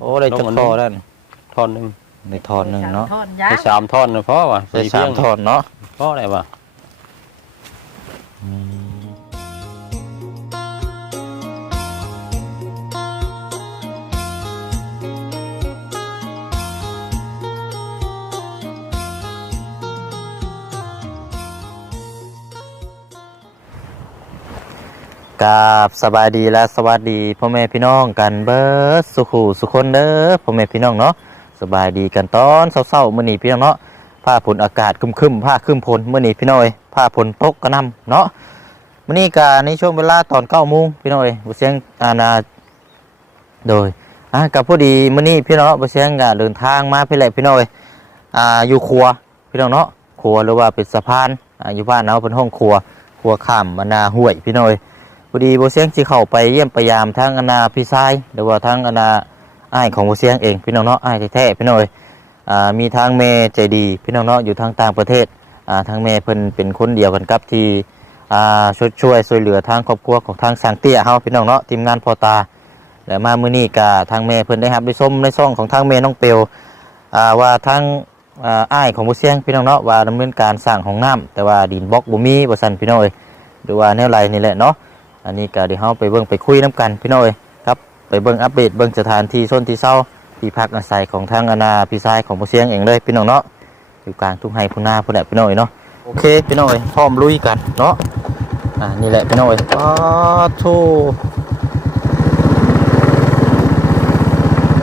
โอ้ได้จักท่อนั่นท่อนหนึงได้ทอนหนึ่งเนาะทอนยาได้ว สามท่อนนะพ่อว่ะได้สามทอนเนาะ พ่ออะไรวะ กราบสบายดีและสวัสดีพ่อแม่พี่น้องกันเบิดสุขูสุคนเด้อพ่อแม่พี่น้องเนาะสบายดีกันตอนเศร้าๆมื้อนี้พี่น้องเนาะผ้าผลอากาศครึมผ้าคึมพลมื้อนี้พี่น้อยผ้าผลตกกระนำเนาะมื้อนี้ก็ในช่วงเวลาตอน9โมงพี่น้อยบ่เสียงอาณาโดยอะกับพอดีมื้อนี้พี่น้องบ่เสียงก็เดินทางมาพี่แหละพี่น้อยอ่าอยู่ครัวพี่น้องเนาะครัวหรือว่าเป็นสะพานอ่าอยู่บ้านเนาะเป็นห้องครัวครัวข้ามบรรณาห้วยพี่น้อย พอดีโบเสียงสิเข้าไปเยี่ยมพยายามทั้งอนาพี่ชายหรือว่าทั้งอนาอ้ายของโบเสียงเองพี่น้องเนาะอ้ายแท้ๆพี่น้อยอ่ามีทางเมใจดีพี่น้องเนาะอยู่ทางต่างประเทศอ่าทางเมเพิ่นเป็นคนเดียวกันกับที่อ่าช่วยช่วยช่วยเหลือทางครอบครัวของทางสร้างเตี้ยเฮาพี่น้องเนาะทีมงานพอตาและมามื้อนี้ก็ทางเมเพิ่นได้รับได้ชมในช่องของทางเมน้องเปียวอ่าว่าทางอ่าอ้ายของโบเสียงพี่น้องเนาะว่าดำเนินการสร้างห้องน้ำแต่ว่าดินบล็อกบ่มีบ่ซั่นพี่น้องเอ้ยหรือว่าแนวไรนี่แหละเนาะ อันนี้ก็เดี๋ยวเราไปเบิ่งไปคุยน้ำกันพี่น้อยครับไปเบิ่งอัปเดตเบิ่งสถานที่ส้นที่เศร้าที่พักอาศัยของทางอนาพี่ชายของผู้เสียงเองเลยพี่น้องเนาะอยู่กลางทุ่งไร่พุ่นนาพุ่นแหละพี่น้อยเนาะโอเคพี่น้อยพร้อมลุยกันเนาะอ่านี่แหละพี่น้อยอ้าทู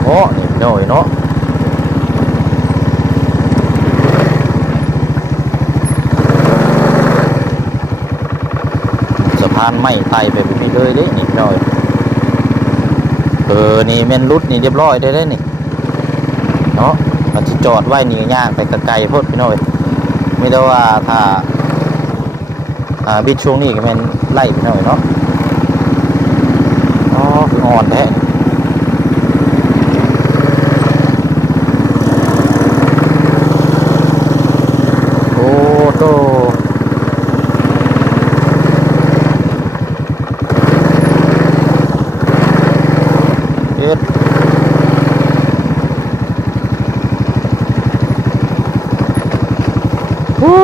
โอ้นี่พี่น้อยเนาะ พานไม่ไต่ไปแบบนี้เลยเด้นี่พี่น้อยเออนี่แม่นรุดนี่เรียบร้อยได้ได้นี่เนาะมันจะจอดไว้นี่ย่างไปตะไกลโพดพี่น้อยไม่ได้ว่าถ้าอ่าบิดช่วงนี้ก็แม่นไล่พี่น้อยเนาะอ๋อคืออ่อนแท้โอ้โต เอ็ดฮู้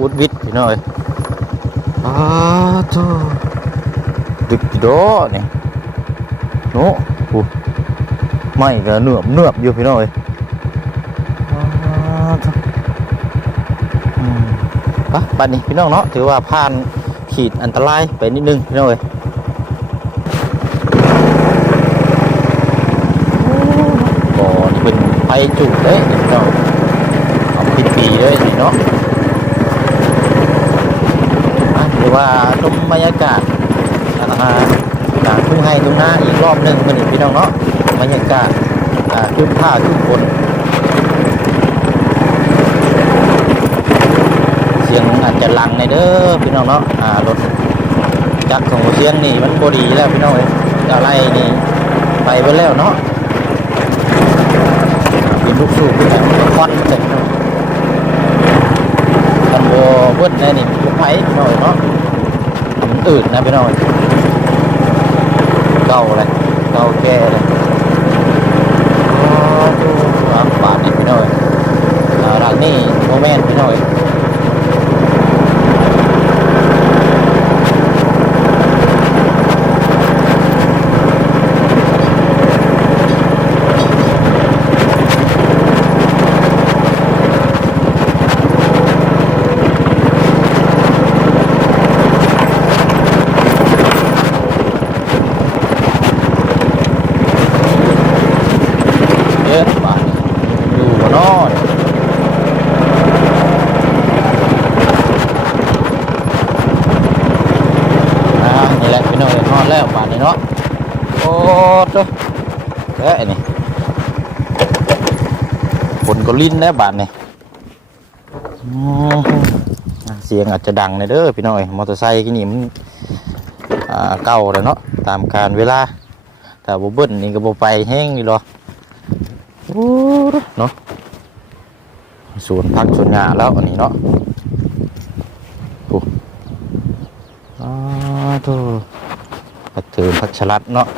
วุดวิดพี่น้อยอ้าทู ดึกดอนี่โน้กูไม่ก็เหนือบเหนือบอยู่พี่น้อยอ้าทูอืมไปะบัดนี้พี่น้องเนาะถือว่าผ่านขีดอันตรายไปนิดนึงพี่น้อยบ่นี่เป็นไฟจุเลยนี่เนาะเอาปีปีเลยนี่เนาะหรือว่าชมบรรยากาศ อ่าการทุ่งไห้ทุ่งนาอีกรอบหนึ่งมันนี่พี่น้องเนาะบรรยากาศอ่าขึ้นผ้าขึ้นบนเสียงอาจจะลังในเด้อพี่น้องเนาะอ่ารถจักรของเสียงนี่มันบดีแล้วพี่น้องเอ้ยอะไรนี่ไปไปแล้วเนาะเป็นลูกสูบเป็นควันเสร็จกันโบเบิ้ลได้นี่ลูกไผ่น่อยเนาะอืดนะพี่น้อย เก่าเลยเก่าแก่เลยอ๋อดูครับาทนี่พี่น้อยร้านนี้โมเมนต์พี่น้อยอะบาทนี่อยู่บ่เนอนอ่านี่แหละพี่น้อยนอนแล้วบาทนี่เนาะโอ้ตัวแค่นี่ฝน ก็ลิ้นแล้วบาทนี่เสียงอาจจะดังหน่อยเด้อพี่น้อยมอเตอร์ไซค์กี่นี่มันเก่าแล้วเนาะตามการเวลาแต่บ่เบิ้ลนี่ก็บ่ไปแห้งอยู่หรอเนาะสวนพักสวนหญ้าแล้วอันนี้เนาะโอ้อาโธ่พักเถินพัชลัดเนาะ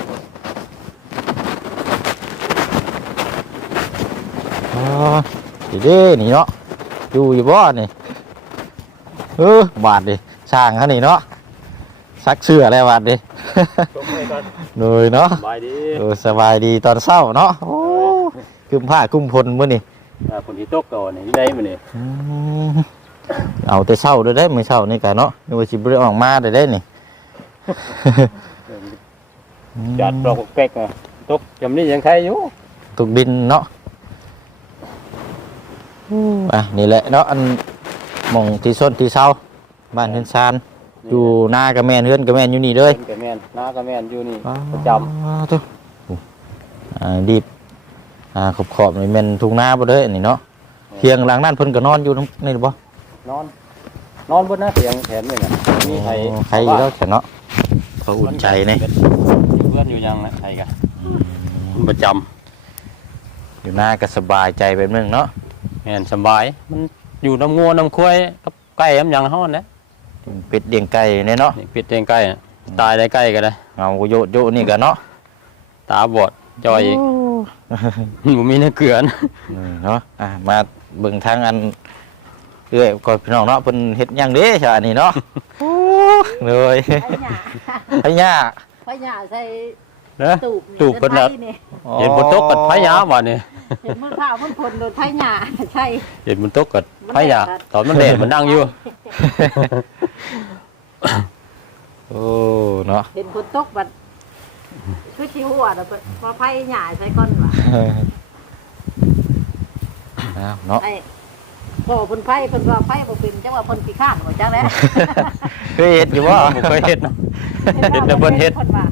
เด้นี่เนาะอยู่อยู่บ่นี่เออบาดดิช่างเขานี่เนาะซักเสื้อแล้วบาดดิชมให้ก่อนเลยเนาะสบายดีเออสบายดีตอนเช้าเนาะโอ้กุมผ้ากุมพลมื้อนี่อ่าฝนที่ตกก่อนนี่ได้มื้อนี้อืมเอาแต่เช้าเด้อได้มื้อเช้านี่กะเนาะนึกว่าสิบ่ได้ออกมาได้ได้นี่จัดปลอกแป๊กอะตกจำนี้ยังใครอยู่ตกดินเนาะ อะนี่แหละเนาะอันหมองที่ส้นที่เช้าบ้านเฮือนซานอยู่หน้ากระแมนเฮือนกระแมนอยู่นี่เลยเป็นกระแมนหน้ากระแมนอยู่นี่ประจอ้าวตุ๊อ่าดีบอ่าขอบขอบๆนี่แม่นทุ่งนาบ่เด้ออันนี่เนาะเพียงหลังนั้นเพิ่นก็นอนอยู่นำนี่บ่ำนอนนอนบนหน้าเตียงแถมนี่น่ะมีใครใครอยู่แล้วแค่เนาะเขาอุ่นใจนี่อยู่เพื่อนอยู่ยังนะใครกันประจอยู่หน้าก็สบายใจไปนึงเนาะำ แม่นสบาย มันอยู่น้ำงัวน้ำควายกับไก่น้ำหยังเฮานะเป็ดเลี้ยงไก่เนี่ยเนาะนี่ปิดเตียงไก่น่ะตายได้ไก่ก็ได้ เอาโยโยนี่ก็เนาะตาบอดจอยอีกบ่มีเนื้อเกลือนะอืมเนาะอะมาเบิ่งทางอันเอ้อยก่อนพี่น้องเนาะเพิ่นเฮ็ดหยังเด้ชาอันนี้เนาะเลยไผ่หญ้าไอ้ย่าไผ่หญ้าใส่ เด้อ ตูบตูบเพิ่นน่ะไผ่นี่เห็นบนโต๊ะกับพายาบ่นี่เห็นมันข้าวมันผลโดนไผ่หญ้าใช่ เห็นบนโต๊ะกับพายาตอนมันแดดมันนั่งอยู่ โอ้เนาะ เห็นคนตกบัดคือชิหัวน่ะเพิ่นพอไผ่หญ้าใส่ก้อนว่ะอ้าวเนาะไอ้บ่เพิ่นไผ่เพิ่นว่าไผ่บ่เป็นจังว่าเพิ่นขี้ข้านบ่จังแล้วเคยเฮ็ดอยู่บ่ บ่เคยเฮ็ดเนาะ เห็นแต่เพิ่นเฮ็ดพิ่นว่า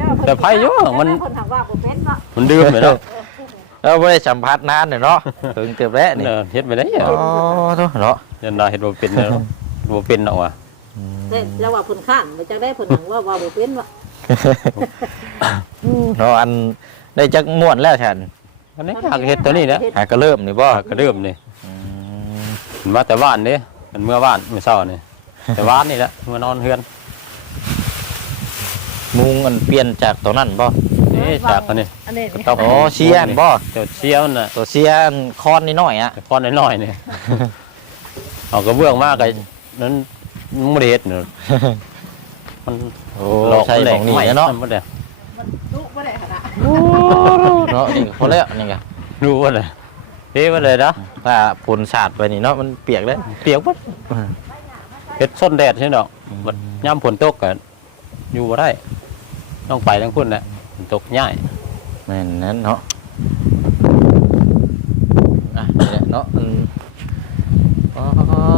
จังว่าเพิ่นแต่ไผ่อยู่มันเพิ่นถามว่าบ่เป็นเนาะมันดื่มไปแล้วเราบ่ได้สัมผัสนานเนาะถึงเกือบแล้วนี่เออเฮ็ดไปได้เหรออ๋อโถ่เนาะยันดาเฮ็ดบ่เป็นเนาะบ่เป็นเนาะว่ะแต่จังว่าเพิ่นข้านบ่จังได้เพิ่นถามว่าว่าบ่เป็นว่ะเนาะอันได้จักม่วนแล้วฉันอันนี้อยากเฮ็ดตัวนี้แหละหากก็เริ่มนี่บ่ก็ดื่มนี่อืมมันมาแต่บ้านเด้มันเมื่อบ้านเมื่อเช้านี่แต่บ้านนี่แหละเมื่อนอนเฮือน มุงอันเปลี่ยนจากตัวนั้นบ่นี่จากอันนี้อันนี้นี่ต้องอ๋อเชียนบ่เจ้าเชียมันน่ะตัวเชียนคอนนิดหน่อยอะแต่ก้อนน้อยๆนี่ เอากระเบื้องมากก็นั้นมันบ่ได้เฮ็ดเนาะมันโอ้หลอกใช่ของนี่นะเนาะมันบ่ได้มันดุบ่ได้ขนาดเนาะนี่ก็พอแล้วนี่ก็รู้ว่าเลยเด้ว่าเลยนะถ้าฝนสาดไปนี่เนาะมันเปียกแล้วเปียกปั๊บเฮ็ดส้นแดดใช่ดอกบัดย่ำฝนตกกันอยู่บ่ได้ ต้องไปทั้งพุ่นแหละฝนตกง่ายแม่นนั้นเนาะอะนี่แหละเนาะอืมอ๋อ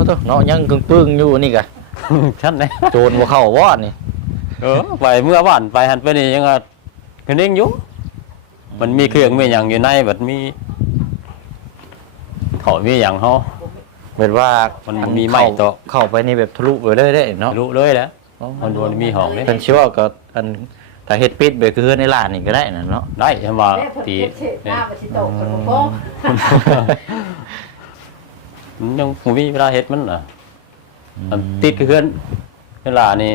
ตัวเนาะยังกึ่งปึ้งอยู่นี่กะชั้นไหนโจรบ่เข้าวอดนี่ เออไปเมื่อบ้านไปหันไปนี่ยังก็คืนเองอยู่มันมีเครื่องมีหยังอยู่ในบัดมีถอดมีหยังเฮาเป็นว่ามัมันมีไม้ต่อเข้าไปนี่แบบทะลุไปเลยได้เนาะรู้เลยแหล้ว มันบ่ได้มีห้องเด้เพิ่นชื่อว่าก็อัน ถ้าเฮ็ดปิดแบบคือในร้านนี่ก็ได้น่ะเนาะได้ใช่ว่าเด้เพิ่นตีเก็บเศษหเนี่ยน้าบ่สิตกเพิ่นบ่พอมันยังบ่มีเวลาเฮ็ดมันน่ะอันติดกับเพื่อนเวลานี่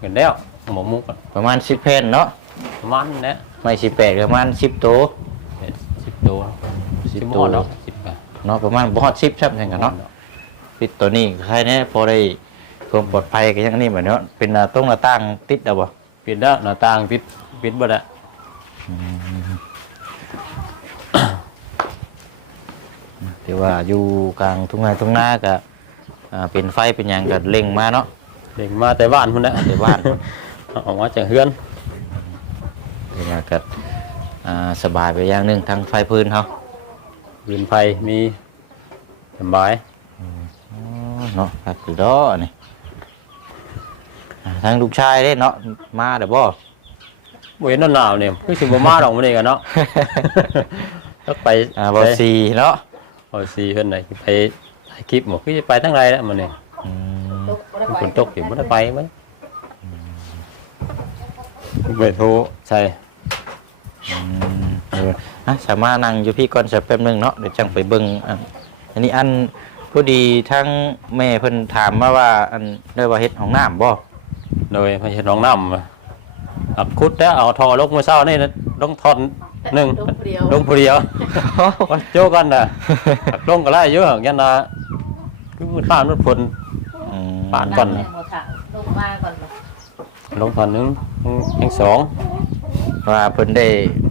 เห็นแล้วหมอมุกอะประมาณ10แผ่นเนาะประมาณนี้นะไม่18ประมาณ10ตัวสิบตัวสิบตัตัววเนาะสิบอะเนาะประมาณบ่ฮอด10ครับจังกันเนาะปิดตัวนี้ใครแน่พอได้ความปลอดภัยก็ยังนี่แบบเนาะเป็นหน้าตรงหน้าต่างติดเอาบ่ ปิดแล้วหน้าต่างปิดปิดบ่ได้ที่ว่าอยู่กลางทุ่งนาทุ่งนาก็อ่าเป็นไฟเป็นหยังก็เล็งมาเนาะเด็กมาแต่บ้านพุ่นแหละแต่บ้านออกมาจากเฮือนเป็นหยังก็อ่าสบายไปอย่างหนึงทางไฟพื้นเฮาวินไฟมีสบายเนาะครับคือดอนี่อ่า ทางลูกชายเด้เนาะมาเด้อบ่บ่เห็นหนาวเนี่ยคือสิบ่มาดอกมื้อนี้กันเนาะแล้วไปอ่าบ่ซีเนาะบ่ซีเพิ่นน่ะสิไปถ่ายคลิปบ่คือสิไปทางไรแล้วมื้อนี้อืมตกบ่ได้ไปฝนตกอยู่บ่ได้ไปมั้ยไปโทรใช่อืมเอออะสามารถนั่งอยู่พี่ก่อนสักแป๊บหนึงเนาะเดี๋ยวจังไปเบิ่งอันอันนี้อันพอดีทั้งแม่เพิ่นถามมาว่าอันได้ว่าเฮ็ดห้องน้ำบ่ โดยไม่ใช่น้องน้ำอะอักคุดแล้วเอาทอลกมาเศร้านี่นะต้องทอนหนึ่งลงเดียวลงผู้เดียวโจกันน่ะลงก็ได้เยอะยันนะคือมันข้ามรถพลอืมปาดก่อนำแม่บ่ถามลงมาก่อนบ่ลงตอนหนึงยังสองว่าเพิ่นได้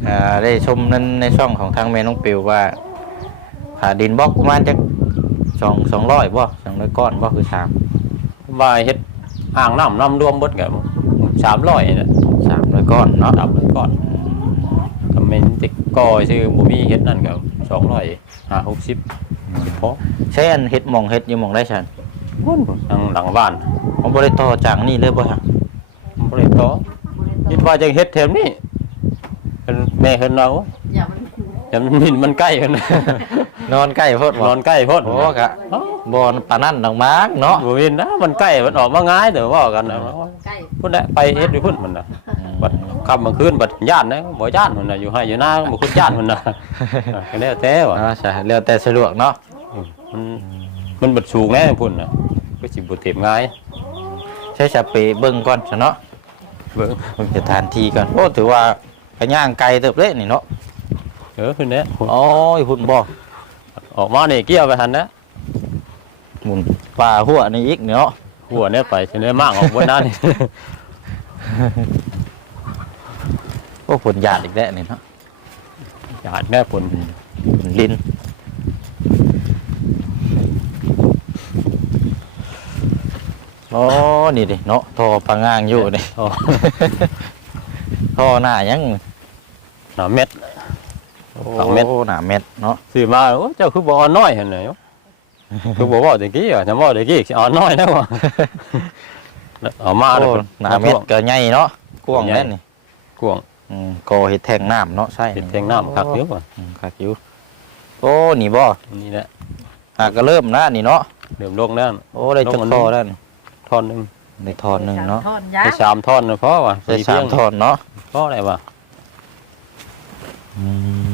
อ่าได้ชมนั้นในช่องของทางแม่น้องปิวว่าหาดินบล็อกประมาณจักสองสองร้อยบ่สองร้อยก้อนบ่คือชามวายเฮ็ด อ่างน้ำน้ำรวมเบดกับสามร้อยเนี่ยสามร้อยก้อนเนาะสามร้อยก้อนทำเป็นติกกอชื่อบุมีเฮ็ดนั่นกับสองร้อยห้าหกสิบสิบพอใช้อันเฮ็ดหมองเฮ็ดอยู่หมองได้ฉันพุ่นทางหลังบ้านผมบ่ได้ต่อจากนี่เลยบ่ฮะบริโตคิดว่าจะเฮ็ดแถวนี้เพิ่นแม่เพิ่นเอาอย่ามันอย่ามันมินมันใกล้กัน นอนใกล้โพดบ่นอนใกล้โพดโอ้กะบ่ปานนั้นดอกมากเนาะบ่มินนะมันใกล้มันออกมาง่ายแต่ว่ากันนะใกล้พุ่นน่ะไปเฮ็ดอยู่พุ่นมันน่ะบัดค่ำกลางคืนบัดย่านนะบ่ย่านพุ่นน่ะอยู่ให้อยู่หน้าบ่คุณย่านพุ่นน่ะก็แล้วแต่ว่าอ่าใช่แล้วแต่สะดวกเนาะมันมันบัดสูงแน่พุ่นน่ะก็สิบ่เต็มง่ายใช้สเปรย์เบิ่งก่อนซะเนาะเบิ่งเบิ่งสถานที่ก่อนโอ้ถือว่าก็ย่างไกลเติบเลยนี่เนาะเออพุ่นเนี้ยโอ้ยหุ่นบ่ ออกมานี่เกี่ยวไปหันนะหมุนป่าหัวนี่อีกเนาะหัวเนี่ยไปสิได้มากออกบนหน้านี่โอ้ผลหยาดอีกแล้วนี่เนาะหยาดแน่ผลผลลิ้นโอ้นี่ดิเนาะทอปังงางอยู่นี่อ๋อท่อหน้ายังหนาเม็ด สองเม็ดโหน้าเม็ดเนาะซื้อมาโอ้เจ้าคือบ่อ่อนน้อยเห็นไหมคือบ่บอกตะกี้อะจะบอกตะกี้สิอ่อนน้อยนะว่ะเอามาโอ้แล้วหน้าเม็ดก็ใหญ่เนาะกว้างแน่นนี่กวางอืมก่อเห็ดแทงน้ำเนาะใช่เห็ดแทงน้ำคักเยอะว่ะอืมคักอยู่โอ้นี่บ่นี่แหละหากก็เริ่มนะนี่เนาะเริ่มลงแล้วโอ้ได้จักลงอันทนี้อแล้วนี่ท่อนหนึงได้ทอนหนึ่งเนาะทอนยาได้สามท่อนนะเพราะว่าได้สามทอนเนาะเพราะอะไรวะอืม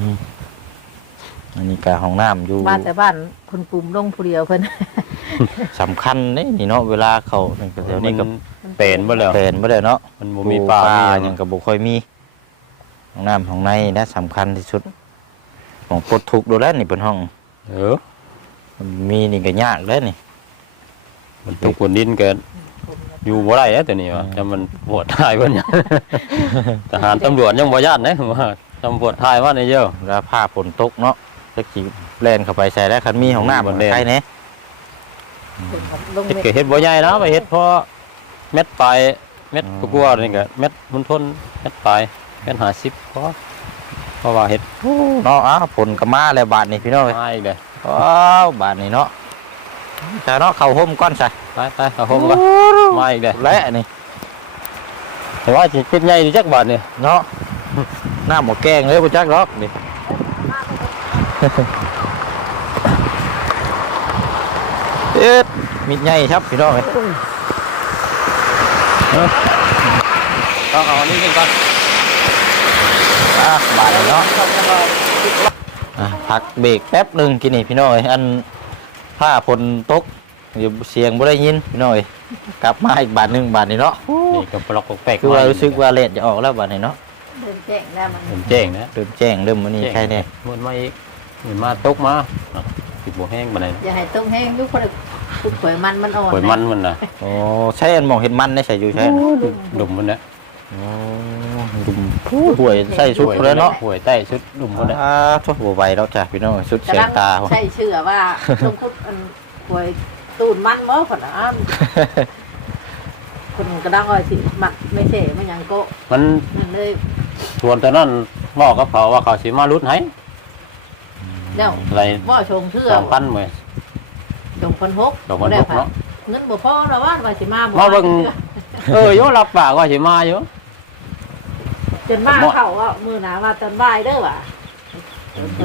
อันนี้กะห้องน้ำอยู่บ้านแต่บ้านคุณปุ่มลงผู้เดียวเพิ่นสำคัญนี่นี่เนาะเวลาเขานี่ก็แถวนี้ก็มันเป็นบ่แล้วแผนบ่ได้เนาะมันบ่มีปลามีหหยัยังงก็บ่ค่อยมีห้องน้ำห้องในนะสำคัญที่สุดของปลดทุกข์ดูแล้วนี่เป็นห้อง เออมีนี่ก็ยากแล้วนี่ มันตกคนดินเกินอยู่บ่ได้แล้วตัวนี้ว่ะอืมแต่มันปวดท้ายเพิ่นเนี่ยทหารตำรวจยังบ่ย่านนะว่าตำรวจท้ายว่าในเยอะเวลาผ้าฝนตกเนาะ จักสิแล่นเข้าไปใส่ได้คันมีห้องน้ำบ่แล่นใครแน่ลงเฮ็ดเม็ดก็เฮ็ดบ่ใหญ่นะไปเฮ็ดเพราะเม็ดปลายเม็ดกลัวาๆนี่ก็เม็ดมันทนเม็ดปลายเม็ด50พอเพราะว่าเฮ็ดเนาะอ้าวฝนก็มาแล้วบาดนี้พี่น้องเอ้ยมาอีกเลยว้าวบาดนี้เนาะแต่เนาะเข้าห่มก่อนซะไปไปเอาห่มก่อนมาอีกเลยและนี่แต่ว่าสิเป็นใหญ่ดีจักบาทนี่เนาะหน้าหมอแกงเลยบ่จักดอกนี่ เอ็ดมิดใหญ่ครับพี่น้องเอ้ยเอาเอาอันนี้กินก่อนอะบาดนี้เนาะอะพักเบรกแป๊บหนึงกินนี่พี่น้องเอ้ยอันผ้าฝนตกเดี๋ยวเสียงบ่ได้ยินพี่น้องเอ้ยกลับมาอีกบาทหนึงบาทนี้เนาะนี่ก็ปลอกแปลกๆคือว่ารู้สึกว่าเลดจะออกแล้วบาทนี้เนาะเดินแจ้งแล้วมันผมแจ้งนะเริ่มแจ้งเริ่มมื้อนี้ใช่แน่มันมาอีกมั นมาตกมาอะสิบ่แห้งปานใดอย่าให้ต้มแห้งอยุคคนคุกข่อยมันมันอ่อนข่อยมันมันน่ะโอ้ใช่อันหมองเห็นมันได้ใส่อยู่ใช่ไหมดุมมันน่ะโอ้ดุมห่วยใส่ชุดแล้วเนาะห่วยใต้ชุดดุมมันน่ะอ่าทั่วหัวใบแล้วจ้ะพี่น้องชุดเสียงตาใช่เชื่อว่าลงคุดอันข่อยตูนมันบ่คนอะคนกระดังอ้อยสิมักไม่เสมันหยังโกะมัน มันเลยชวนตอนนั้นบอกกับเขาว่าเขาสิมารุดให้ เดี๋ยวอะไรบ่ชงเชื่อสองพันหมื่นชงพันหกสองพันหกเนาะเงินบ่พอแล้วว่าว่าสิมาบ่มาเบิ่งเออโยรับปากว่าสิมาอยู่จนมาเข้าอะมื้อหน้าว่าตอนบ่ายเด้อว่ะ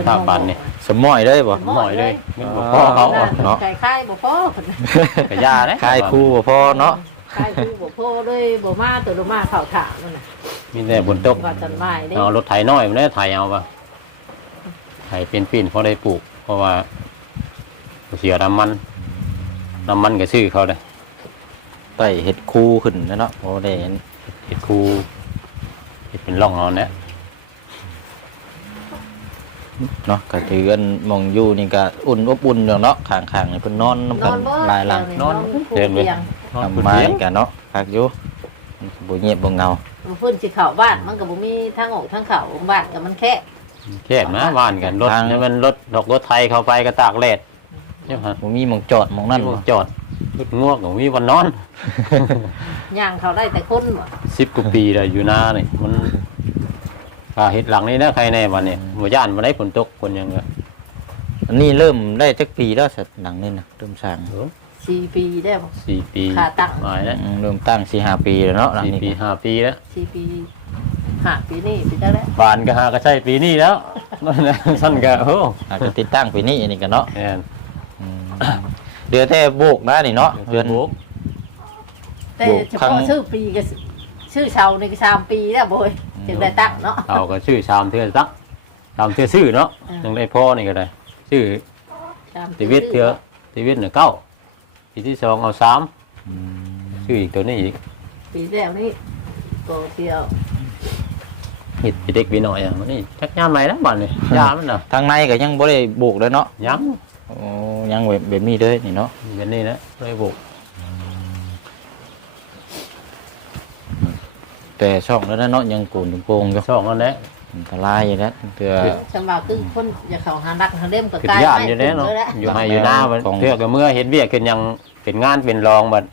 ปากปันนี่สมอยได้บ่หน่อยเลยเงินบ่พอเขาอ๋อเนาะไก่ค่ายบ่พอคนกระยาเด้คายคู่บ่พอเนาะค่ายคือบ่พอเลยบ่มาตัวลงมาเข้าถามนั่นน่ะมีแต่บนตกว่าตอนบ่ายเด้เอารถไถน้อยมันได้ไถเอาปะ ไถเป็นปีนเพราะได้ปลูก เพราะว่าเสียน้ำมันน้ำมันก็ซื้อเขาเลยไต่เห็ดคู่ขึ้นนะเนาะโอ้ได้เห็นเห็ดคูเห็ดเป็นร่องเอาเนี่ยเนาะก็ถือกันหมองอยู่นี่ก็อุ่นอบอุ่นอยู่เนาะข้างๆนี่เพิ่นนอนนำนกัอนนบ่หลายหลังนอนเตียงเตียงนอนทำผู้ไม้เดียวกันเนาะคักอยู่บ่เงียบบ่เงาเพิ่นสิเข้าบ้านมันก็บ่มีทางออกทางเข้าบ้านก็มันแค่ แค่มาบ้านกันรถทาง นี่มันรถดอกรถไทยเข้าไปก็ตากแดดใช่ไหมบ่มีหมองจอดหมองนั่นนี่บ่จอดรถง่วงของมีวันนอน ย่างเข้าได้แต่คนบ่สิบกว่าปีเลยอยู่นานี่มันอ่าเห็ดหลังนี่นะใครแน่วันนี้หมู่ย่านมาได้ฝนตกคนยังเงี้ยอันนี้เริ่มได้จักปีแล้วสัตว์หนังนี่นะเริ่มสร้างสี่ปีได้บ่ สี่ปีขาตั้ง หมายแล้วอืมเริ่มตั้ง4-5ปีแล้วเนาะหลังสี่นี้ปีห้าปีแล้วสี่ปี ห้าปีนี่ปีได้แล้วบานก็หาก็ใช่ปีนี้แล้วนั่นแหละสั้นก็โอ้อาจจะติดตั้งปีนี้อันนี้กันเนาะแม่นอืมเดือนแท้โบกนะนี่เนาะเดือนโบกแต่โบกเฉครั้ง พาะชื่อปีก็สิชื่อชาวนี่ก็สามปีแล้วบ่ยจึงได้ตั้งเนาะ เอาก็ชื่อชามเทือตักชามเทือซื่อเนาะอืม ยังได้พ่อนี่ก็ได้ชื่อสามชีวิตเทือชีวิตเนี่ยเก้าปีที่สองเอาสามอืมชื่ออีกตัวนี้อีกปีแรกนี่โตเที่ยว เห็ดปีเด็กปีหน่อยอะมันนี่ชักยามไหนแล้วบ้านนี่ยามมันน่ะทางในก็ยังบ่ได้โบกเลยเนาะยังโอ้ยังแบบแบบนี้เลยนี่เนาะเป็นนี่นะเลยบุกแต่ช่องแล้วนะเนาะยังโกนถึงโปงอยู่ช่องนั่นแหละอันตรายอยู่แล้วเตือสำหรับคือคนอย่าเข้าหาดักหาเล่มก็ขึ้นกลายย่านไม่อยู่แล้วเนาะถึงเลยแหละอยู่ให้อยู่หน้ามันของเทือกกับเมื่อเห็นเบี้ยขึ้นยังเป็นงานเป็นรองบัด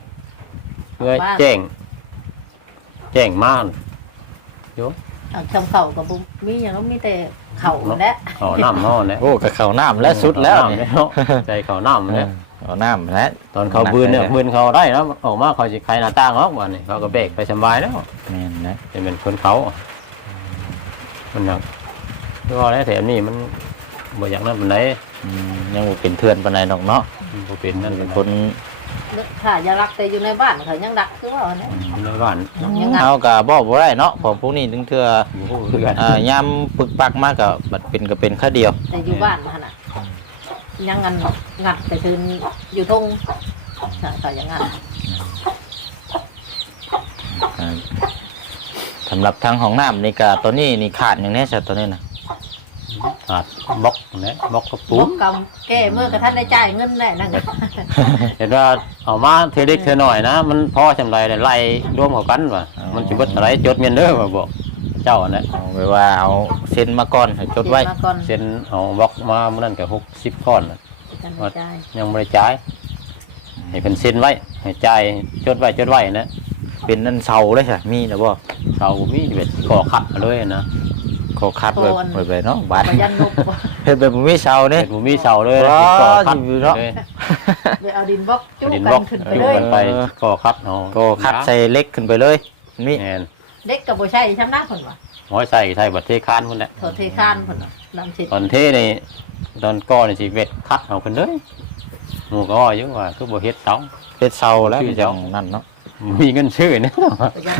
เมื่อแจ้ง แจ้งมาก เอาชำเข่ากับบุมีอย่างนั้นมีแต่เข่าและเขาน้ำเนอนนะโอ้กับข้าวน้ำและสุดแล้วเขานี่น้ำแล้วใจเขาน้ำเอเนี่อยเอาน้ำและตอนเขาบืนเนี่ยบืนเขาได้แล้วออกมาเขาจะใครหน้าต่างออกมาเนี่ยเขาก็เบรกไปสบายแล้วแม่นนะจะเป็นคนเขามันหนักก็แล้วแถมนี่มันบ่อยากนั่นเป็นไหนอืมยังบ่เป็นเทือนปานใดดอกเนาะมันบ่เป็นนั่นเป็เป็นนคคนน ถ้าอย่ารักแต่อยู่ในบ้านเขายังดักคือว่าเนี่ยในบ้านยังงัดเอาก็บอกบ่ได้เนาะของพวกนี้ถึงเทื่ออยู่คู่คือกันอ่ายามปึกปักมาก็บัดเป็นก็เป็นค่าเดียว แต่อยู่บ้านมาขนาดยังงันงัดไปถึงอยู่ทงถ้าเขายังงัดอ่าสำหรับทางห้องน้ำนี่ก็ตัวนี้นี่ขาดอย่างแน่ชัดตัวนี้นะ ขาดบล็อกนะบล็อกกระบปูกกำแก้เมื่อกระท่านได้จ่ายเงินแน่นั่นก็เห็นว่าเอามาเทเด็กเทหน่อยนะ มันพอจำไรไล่รวมเข้ากันว่ะมันจะเบิดอะไรจดเงินเด้อว่าบอกเจ้าอันนั้นเอาไว้ว่าเอาเซ็นมาก่อนให้จดไว้มาก่อนเซ็นเอาบล็อกมาเมื่อนั้นก็หกสิบก้อนน่ะท่านได้จ่ายยังไม่ได้จ่ายให้เป็นเซ็นไว้ให้จ่ายจดไว้จดไว้นะเป็นนั่นเสาเลยค่ะมีนะบ่เขามีเบ็ดก่อขัดเลยนะ ขอคัดไว้ไว้ไว้เนาะบาดประหยัดงบบ่เฮ็ดแบบบ่มีเสานี่ เป็นหมูมีเสาเลยนะว้าก่อขัดอยู่เนาะ เลยไปเอาดินบล็อกจุกดินกับล็อกนขึ้นไปจุเลกยกันไปก่อขัดเอาก็คัดใส่เล็กขึ้นไปเลยนี่แม่นเด็กกับโบใช่ช้ำนักคนวะห้อยใส่ใส่บัตรเทคานพุ่นแหละโทษเทคานคนวะลำสิตอนเทนี่ตอนก่อนี่สิเวทคัดเอาขึ้นเลยหมูก็ว่าอยู่ว่าคือบ่เฮ็ดเสา เป็นเสาแล้วชื่อมันเจ้าจังนั่นเนาะมีเงินชื่อเนี่ยประหยัด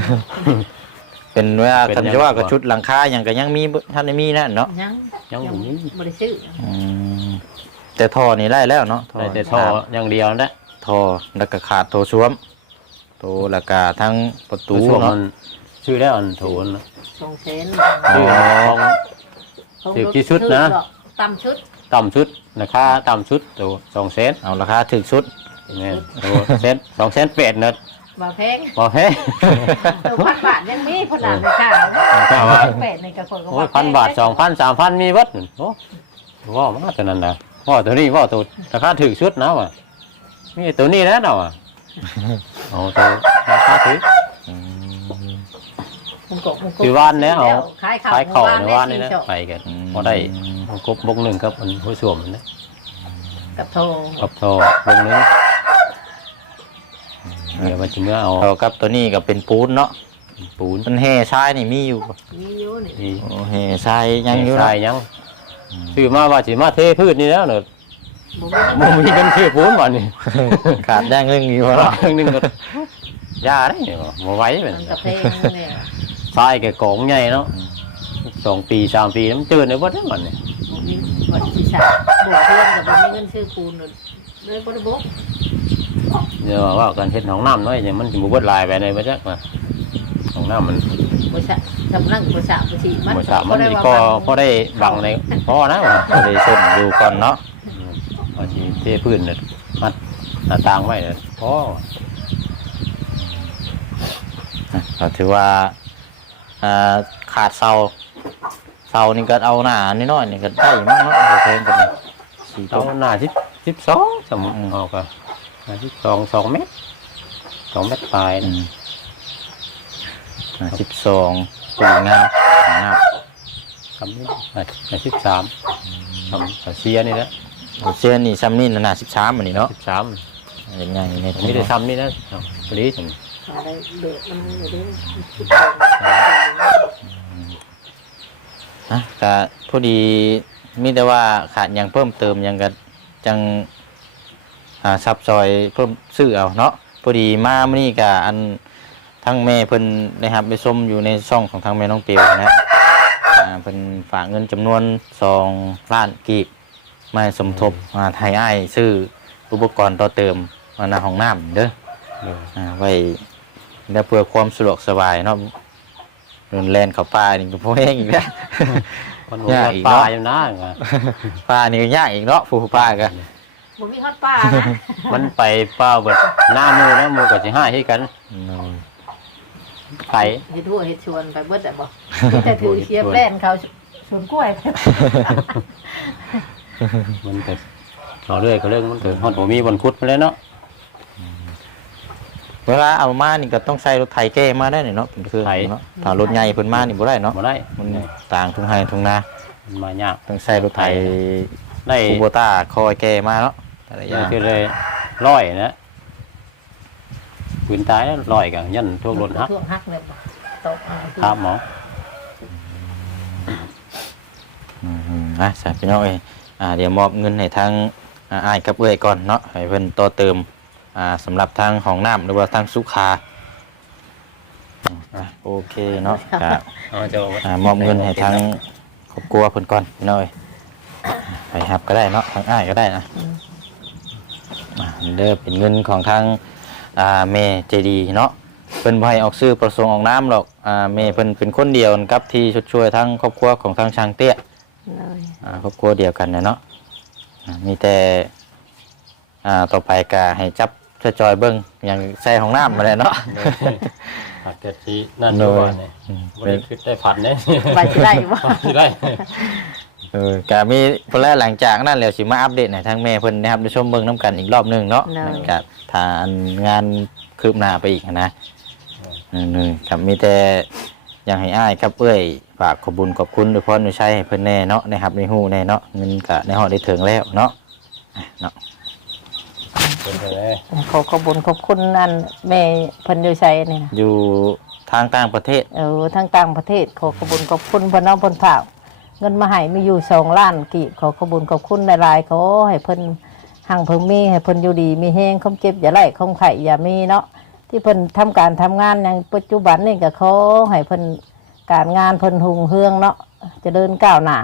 เป็นว่าเป็นคันยังจะว่าไงก็วะชุดหลังคาหยังก็ยังมีบ่ท่านได้มีนั่นเนาะยังยังบ่มีบริสุทธิ์อืมแต่ท่อนี่ได้แล้วเนาะได้แต่ท่ออย่างเดียวนะท่อแล้วก็ขาดโถส้วมโถแล้วก็ทั้งประตูตู้ช่วงเนาะมันชื่อแล้วอันโถนนะสองเซนชื่อของ ของถือกี่ชุดนะต่ำชุดต่ำชุดราคาต่ำชุดตัวสองเซนเอาราคาถึกชุดเนี่ยตัวเซนสองเซนเป็ดเนอะ มาแพงบ่แพ้ตัวพันบาทยังมีพนันเลยค่ะกะว่าเป็ดในกระปุกโอ้ยพันบาทสองพันสามพันมีวัดโอ้ว่ามาตัวนั้นนะว่าตัวนี้ว่าตัวราคาถือชุดนะว่ะมีตัวนี้แล้วเนาะเอาตัวราคาถืออืมคือว่านแล้วเอาขายข้าวขายเข่าในเมื่อว่านได้นี่นะสี่จอกไปกันพอได้กบบกหนึ่งครับมันผู้สวมนะกับโทรกับโทบกหนึ่ง เดี๋ยวมันจะเมื่อเอาเอากับตัวนี้ก็เป็นปูนเนาะปูนมันแห่ทรายนี่มีอยู่บ่มีอยู่นี่นี่โอ้แห่ทรายยังอยู่ใช่เนาะยังซื้อมาว่าสิมาเทพืชนี่แล้วเนอะบ่มีมันมีกันเทปูนวันนี้ขาดอย่างหนึงอยู่เเนาะรื่องหนึงก็ยาได้มาไหว้เป็นมันกระเพงเนี่ยทรายแกกองใหญ่เนาะสองปีสามปีน้ำเจอในวัดนั้นมันเนี่ยบ่มีวัดที่สามบวกเพื่อนกับบ่มีเงินซื้อปูนเลยเลยบ่ได้บอก เดี๋ยวว่ากันเฮ็ดห้องน้ำน้อยอย่างมันจะบุบดลายไปในวัดจักมาห้องน้ำมันบ่ชะกำลังบ่ชะบ่สิมันบ่สามมันได้นี่ว่าก็บังพอได้บังในพอนะว่าก็เลยส่งอยู่ก่อนเนาะพอสิเทพื้นเนี่ยมัดหน้าต่างไว้เนี่ยพออะก็ถือว่าอ่าขาดเสาเสานี่ก็เอาหน้านิดหน่อยนี่ก็ได้มั้งเนาะโอเคกันเลยสี่เอาต้นหน้าสิบสิบสองสมมุติอืมเอาก็ หน้าสิบสองสองเมตรสองเมตรปลายอืนะมสิบสองปีงามของหน้าคำนี้หน้าสิบสามคำเสียนี่แหละเส้นนี่ซ้ำนี่น่ะสิบสามอันนี้เนาะสิบสามยังไงในมีได้ทำนี่นะเอาพอดีถึงอะไรเดือดมันอยู่ดินะก็พอดีมีแต่ว่าขาดหยังเพิ่มเติมหยังก็จัง อ่าซับซอยเพิ่มซื้อเอาเนาะพอดีมามื่อนี้ก็อันทั้งแม่เพิ่นนะครับไปชมอยู่ในช่องของทางแม่น้องเปียวนะอ่าเพิ่นฝากเงินจำนวนสองล้านกีบมาให้สมทบมาไทยอ้ายซื้ออุปกรณ์ต่อเติมมาในห้องน้ำเด้อเอออ่าไว้แล้วเพื่อความสะดวกสบายเนาะรุนแรงเขาป่านี่ก็พอแห้งอีกแล้ว มันหัวยากอีกปลาเนาะอยู่นะว่าป่านี่ก็ยากอีกเนาะผู้ป่าก็ บ่มีฮอดป้านะมันไปเปล่าเบิดหน้ามือแล้วมือก็สิห้าให้กันไปเฮ็ดหัวเฮ็ดชวนไปเบิดอะบ่มีแต่ถือเชียบแล่นเขาสวนกล้วยมันก็เราเรื่อยก็เรื่องมันเกิดฮอดบ่มีบนคุดมาแล้วเนาะเวลาเอามานี่ก็ต้องใช้รถไถแก้มาได้นี่เนาะเป็นเครื่องเนาะถ้ารถใหญ่เพิ่นมานี่บ่ได้เนาะบ่ได้มันต่างทุ่งไห้ทุ่งนามันมายากต้องใช้รถไถได้ คูโบต้าคอยแก้มาเนาะ แต่ละอยัย่างงคือเลยร้อยนะปืนตายแล้วร้อยกันยันทั่วรถฮักท่วงฮักเลยบ่ตกเอาถามหมออืมๆอะสามพี่น้องเอ้ยอ่าเดี๋ยวมอบเงินให้ทางอ่าอ้ายกับเอ้อยก่อนเนาะให้เพิ่นต่อเติมอ่าสำหรับทางห้องน้ำหรือว่าทางสุขาอืมอะโอเคเนาะครับ เอาจะอ่ามอบเงินให้ทางครอบครัวเพิ่นก่อนพี่น้อยไปหับก็ได้เนาะทางอ้ายก็ได้นะอ่าเด้อเป็นเงินของทางอ่าเมเจดีเนาะเพิ่นบ่ให้ออกซื้อประสงค์ออกน้ำหรอกอ่าเมเพิ่นเป็นคนเดียวกับที่ชดช่วยทั้งครอบครัวของทางช้างเตี้ยเลยอ่าครอบครัวเดียวกันนะเนาะอ่ามีแต่อ่าต่อไปก็ให้จับช่วยจอยเบิ้งอย่างใส่ของน้ำมาเลยเนาะ ผัดกะทินั่นอยู่บ้านนี่อืมบ่ได้คิดได้ผัดเนี่ย ไปสิได้บ่สิได้ เออก็มีเพิ่นแล้วหลังจากนั้นแล้วสิมาอัปเดตให้ทางแม่เพิ่นนะครับได้ชมเบิ่งน้ำกันอีกรอบหนึงเนาะก็ทางงานคืบหน้าไปอีกนะเออๆครับมีแต่อยากให้อ้ายกับเอ้ยฝากขอบคุญขอบคุณโดยเฉพาะในใช้ให้เพิ่นแน่เนาะนะครับในฮู้แน่เนาะเงินก็ในฮอดได้ถึงแล้วเนาะอะเนาะเป็นไปเลยขอขอบคุญขอบคุณนั่นแม่เพิ่นอยู่ไสนี่นะอยู่ทางต่างประเทศ เออทั้งต่างประเทศขอขอบคุญขอบคุณพ่อน้องเพ่นผ่าก เงินมาให้มีอยู่สองล้านกีบขอขอบคุญขอบคุณหลายๆขอให้เพิ่นหังเพิ่งมีให้เพิ่นอยู่ดี มีแห้งคมเจ็บอย่าไล่คมไข่อย่ามีเนาะที่เพิ่นทำการทำงานอย่างปัจจุบันนี่ก็ขอให้เพิ่นการงานเพิ่นหุงเฮืองเนาะเจะเดินก้าวหน้า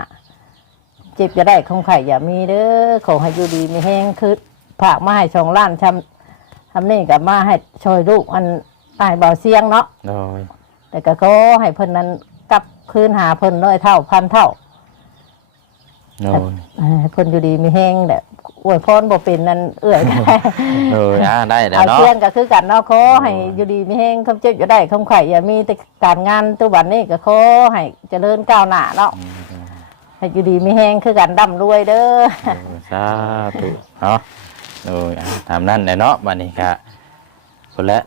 เจ็บอย่าได้คมไข่อย่ามีเด้อขอให้อยู่ดีมีแห้งคือผากมาให้สองล้านทำทำนี่กับมาให้ช่วยลูกอันตายเบาเสียงเนาะโดยแต่ก็ขอให้เพิ่นนั้นกลับคืนหาเพิ่นน้อยเท่าพันเท่า โดยเอ่อให้เพิ่นอยู่ดีมีแห้งแบบอวยพรบ่เป็นนั่นเอื้อยก็ได้โดยอ่าได้แล้วเอาเนาะเชื่อนก็คือกันเนาะขอให้อยู่ดีมีแห้งคำเจ็บอยู่ได้คำไข่อย่ามีแต่การงานตัววันนี้ก็ขอให้เจริญก้าวหน้าเนาะให้อยู่ดีมีแห้งคือกันร่ำรวยเด้อโดยสาธุเนาะโดยอ่าตามนั้นแหละเนาะบัดนี้ก็คนละ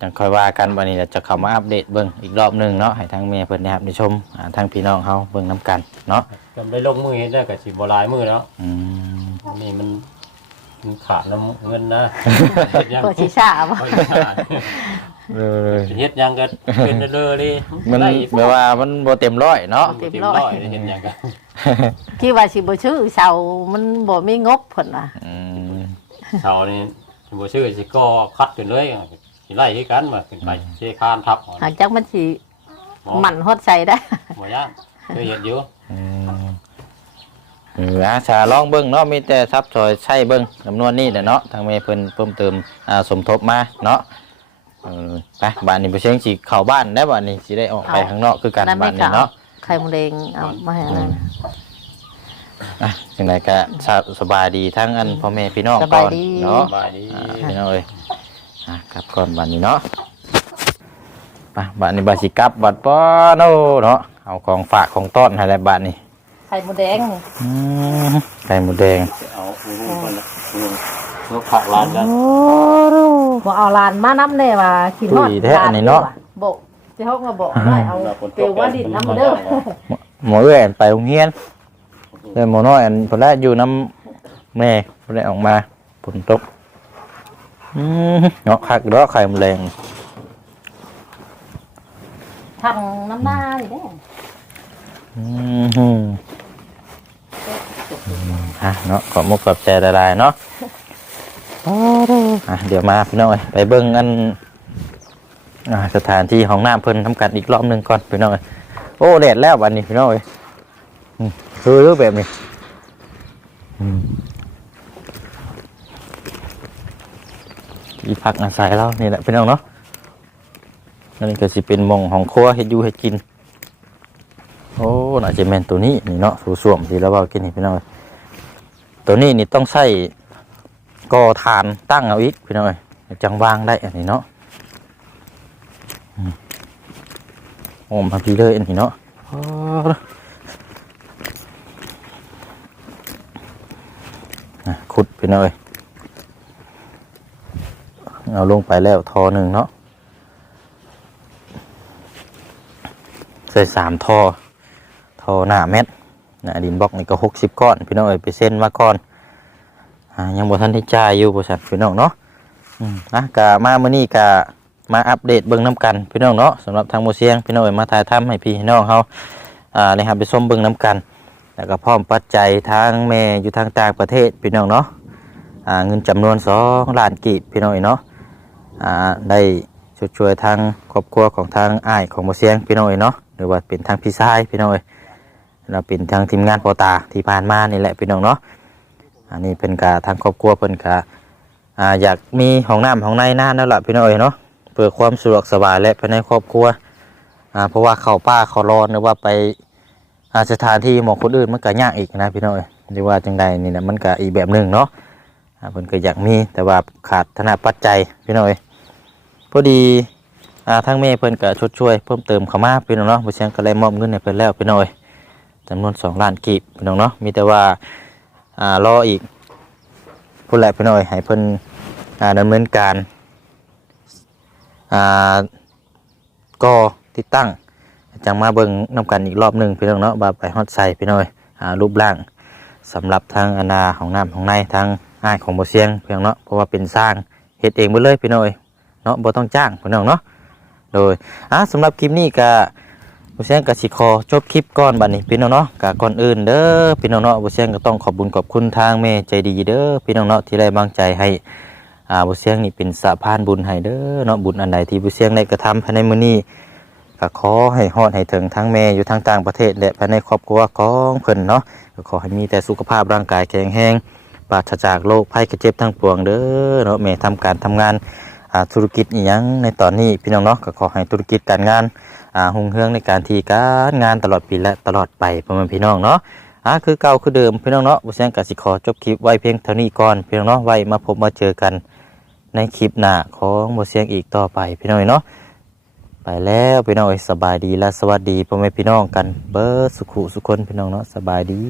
จังค่อยว่ากันบัดนี้เดี๋ยวจะเข้ามาอัปเดตเบิ่งอีกรอบหนึงเนาะให้ทางเมียเพิ่นนะครับได้ชมอ่าทางพี่น้องเฮาเบิ่งนํกันเนาะ จำได้ลงมือเฮ็ดได้ก็สิบ่หลายมือแล้วอืมนี่มันมันขาดน้ำเงินนะเฮ็ดยังเพื่อชิชาบ่เฮ็ดยังเออเฮ็ดยังก็เป็นเด้อๆดิมันได้แปลว่ามันบ่เต็มร้อยเนาะ เต็มร้อยเฮ็ดยังก็คิดว่าสิบ่ชื่อเสามันบ่มีงบเพิ่นว่าอืมเสานี่บ่ชื่อสิก็คัดขึ้นเลยสิไล่คือกันว่าขึ้นไปเชคานทับหากจักมันสิหมอหมั่นฮอดใส่ได้บ่ยากเคยเห็นอยู่อืมเอออาชาลองเบิ่งเนาะมีแต่ทรัพย์ซอยใช้เบิ่งจำนวนนี้แหละเนาะทางเมเพิ่นเพิ่มเติมอ่าสมทบมาเนาะเออไปบ้านนี้บ่เชียงสิเข้าบ้านได้บ้านนี้สิได้ออกไปข้างนอกคือกันนั่นไม่บ้านนี้ขาวเนาะไข่มดแดงเอามาให้อันนั้นอะจังไดก็สะสบายดีทั้งอันพ่อแม่พี่น้องสก่บายอนดีเนาะบายดีอ่าพี่น้องเอ้ยอะกลับก่อนบ้านนี้เนาะไปบ้านนี้บาสิกลับบัดป้อโนเนาะเอาของฝากของต้อนให้แล้วบ้านนี้ ไข่มดแดงอืมไข่หมูแดงเอาอุ้มคนละอุ้มเพื่อผักร้านกันโอ้ดูบ่เอาหลานมาน้ำแน่ว่าคิดฮอดอุ้ยแท้อันนี้เนาะบอกสิฮอกมาบอกได้เอาเกลว่าดินน้ำมาเด้อหมอเอ้ยไปโรงเรียนเลยหมอน้อยอันพอแรกอยู่น้ำแม่พอได้ออกมาฝนตกอืมเนาะคักเนาะไข่หมูแดงทางน้ำหน้าดิเด้อืมฮึ อะเนาะขอมุกกับใจละลายเนาะอะเดี๋ยวมาพี่น้อยไปเบิ่งอันอ่าสถานที่ของน้ำเพิ่นทำกันอีกรอบหนึ่งก่อนพี่น้อยโอ้แดดแล้ววันนี้พี่น้อยอืมคือรูปแบบนี้อืมที่พักอาศัยเรานี่แหละพี่น้องเนาะนั่นก็สิเป็นหมองของครัวเฮ็ดอยู่เฮ็ดกิน โอ้น่าจะแม่นตัวนี้นี่เนาะสูส่วมที่เราเอากินนี่พี่น้องเอ้ย ตัวนี้นี่ต้องใส่กอทานตั้งเอาอีกพี่น้อยจังวางได้อันนี้เนาะโอ้มาพี่เลยอันนี้เนาะขุดพี่น้อยเอาลงไปแล้วทอหนึ่งเนาะใส่สามทอทอหน้าเม็ด นะดินบล็อกนี่ก็หกสิบก้อน พี่น้องเอ้ยไปเส้นมาก่อนอ่ายังบ่ทันได้จ่ายอยู่บ่ซั่นพี่น้องเนาะอืมนะกะมามื้อนี้กะมาอัปเดตเบิ่งน้ำกันพี่น้องเนาะสำหรับทางโมเสียงพี่น้องเอ้ยมาถ่ายทำให้พี่น้องเฮาอ่านี่ครับไปส้มเบิ่งน้ำกัน แล้วก็พร้อมปัจจัยทางแม่อยู่ทางต่างประเทศพี่น้องเนาะอ่าเงินจำนวน2ล้านกีบพี่น้องเอ้ยเนาะอ่าได้ช่วยทางครอบครัวของทางอ้ายของโมเสียงพี่น้องเอ้ยเนาะหรือว่าเป็นทางพี่ชายพี่น้องเอ้ย เราเป็นทางทีมงานปอตาที่ผ่านมานี่แหละพี่น้องเนาะอันนี้เป็นกาทางครอบครัวเพิ่นกาอ่าอยากมีห้องน้ำห้องในน้านั่นแหละพี่น้องเอ๋ยเนาะเพื่อความสะดวกสบายและภายในครอบครัวอ่าเพราะว่าเขาป้าเขาร้อนหรือว่าไปอ่าสถานที่หมองคนอื่นมันก็ยากอีกนะพี่น้องเอ๋ยหรือว่าจังใดนี่นะมันก็อีกแบบหนึ่งเนาะอ่าเพิ่นก็อยากมีแต่ว่าขาดธนาปัจจัยพี่น้องเอ๋ยพอดีอ่าทั้งแม่เพิ่นก็ชดช่วยเพิ่มเติมเข้ามาพี่น้องเนาะบ่เชียงก็เลยมอบเงินให้เพิ่นแล้วพี่น้องเอ๋ย จำนวนสองล้านกีบพี่น้องเนาะมีแต่ว่าอ่ารออีกผู้แหละพี่น้อยให้เพิ่นอ่าดำเนินการอ่าก็ติดตั้งจังมาเบิ่งนำกันอีกรอบหนึ่งพี่น้องเนาะบาไปฮอดใส่พี่น้อยอ่ารูปร่างสำหรับทางอนาของน้ำของในทางอ้ายของบ่เสียงเพียงเนาะเพราะว่าเป็นสร้างเฮ็ดเองหมดเลยพี่น้อยเนาะบ่ต้องจ้างพี่น้องเนาะโดยอ่าสำหรับคลิปนี้ก็ บุเซียงกับสิคอจบคลิปก่อนบัดนี้พี่น้องเนาะกะก่อนอื่นเด้อพี่น้องเนาะบุเซียงก็ต้องขอบบุญขอบคุณทางแม่ใจดีเด้อพี่น้องเนาะที่ได้บางใจให้อ่าบุเซียงนี่เป็นสะพานบุญให้เด้อเนาะบุญอันใดที่บุเซียงได้กระทำภายในมื้อนี้ก็ขอให้ฮอดให้ถึงทั้งแม่อยู่ทางต่างประเทศและภายในครอบครัวของเพิ่นเนาะก็ขอให้มีแต่สุขภาพร่างกายแข็งแรงปราศจากโรคภัยกระเจ็บทั้งปวงเด้อเนาะแม่ทำการทำงานอ่าธุรกิจอีหยังในตอนนี้พี่น้องเนาะก็ขอให้ธุรกิจการงาน อ่าหุ่งเฮืองในการทีการงานตลอดปีและตลอดไปพ่อแม่พี่น้องเนาะอ่าคือเก่าคือเดิมพี่น้องเนาะบุเซียงกสิขอจบคลิปไว้เพียงเท่านี้ก่อนพี่น้องเนาะไว้มาพบมาเจอกันในคลิปหน้าของบุเซียงอีกต่อไปพี่น้องเนาะไปแล้วพี่น้องสบายดีและสวัสดีพ่อแม่พี่น้องกันเบิร์สุขุสุคนพี่น้องเนาะสบายดี